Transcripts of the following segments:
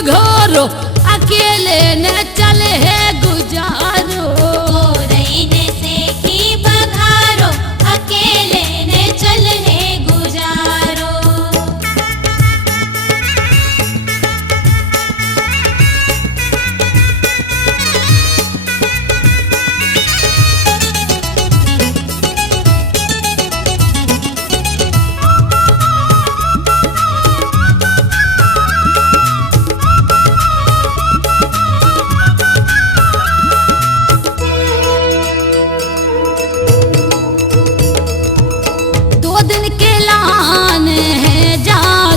बघारो अकेले न चले है गुजारो। गोरैने से की बघारो अकेले न चले है गुजारो।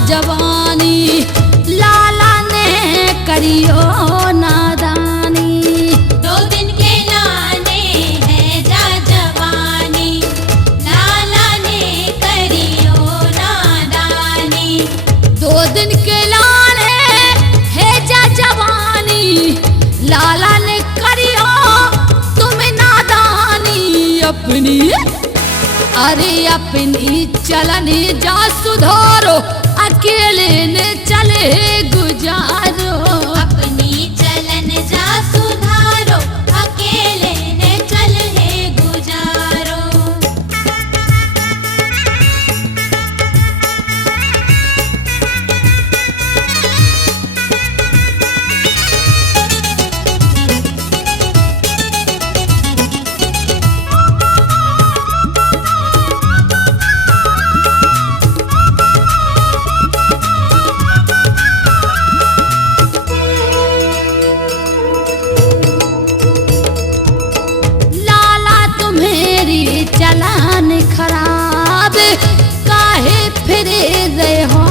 जवानी लाला ने करियो नादानी। 2 दिन के लाने हैं जा जवानी, लाला ने करियो नादानी। 2 दिन के लाने है जा जवानी, लाला ने करियो तुम नादानी। अपनी अरे अपनी चलनी जा सुधारो अकेले न चले गुजारो। अपनी चलन जा सुधारो अकेले न चले गुजारो। चलान खराब काहे फिरे रहे हो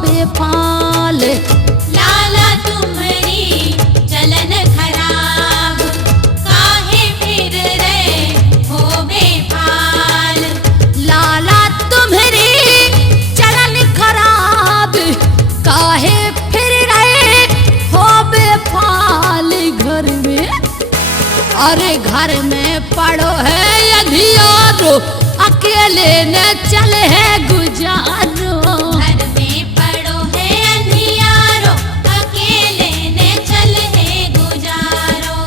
बेपाल। लाला तुम्हारी चलन खराब काहे फिर रहे हो बेपाल। लाला तुम्हारी चलन खराब काहे फिर रहे हो बेपाल। घर में अरे घर में पड़ो है अंधियारो अकेले न चले है गुजारो। घर में पड़ो है अंधियारो अकेले न चले है गुजारो।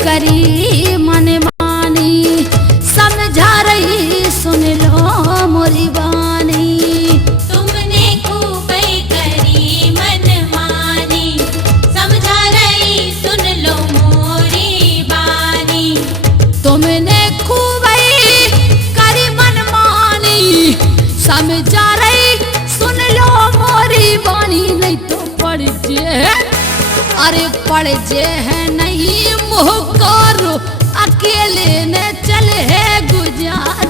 करी मन मानी समझा रही सुन लो मोरी बानी। तुमने खूब करी मन मानी समझा रही सुन लो मोरी बानी। तुमने खूब करी मन मानी समझा रही सुन लो मोरी बानी। नहीं तो पड़ जे अरे पड़ जे है नहीं मुँह करो अकेले न चले है गुजार।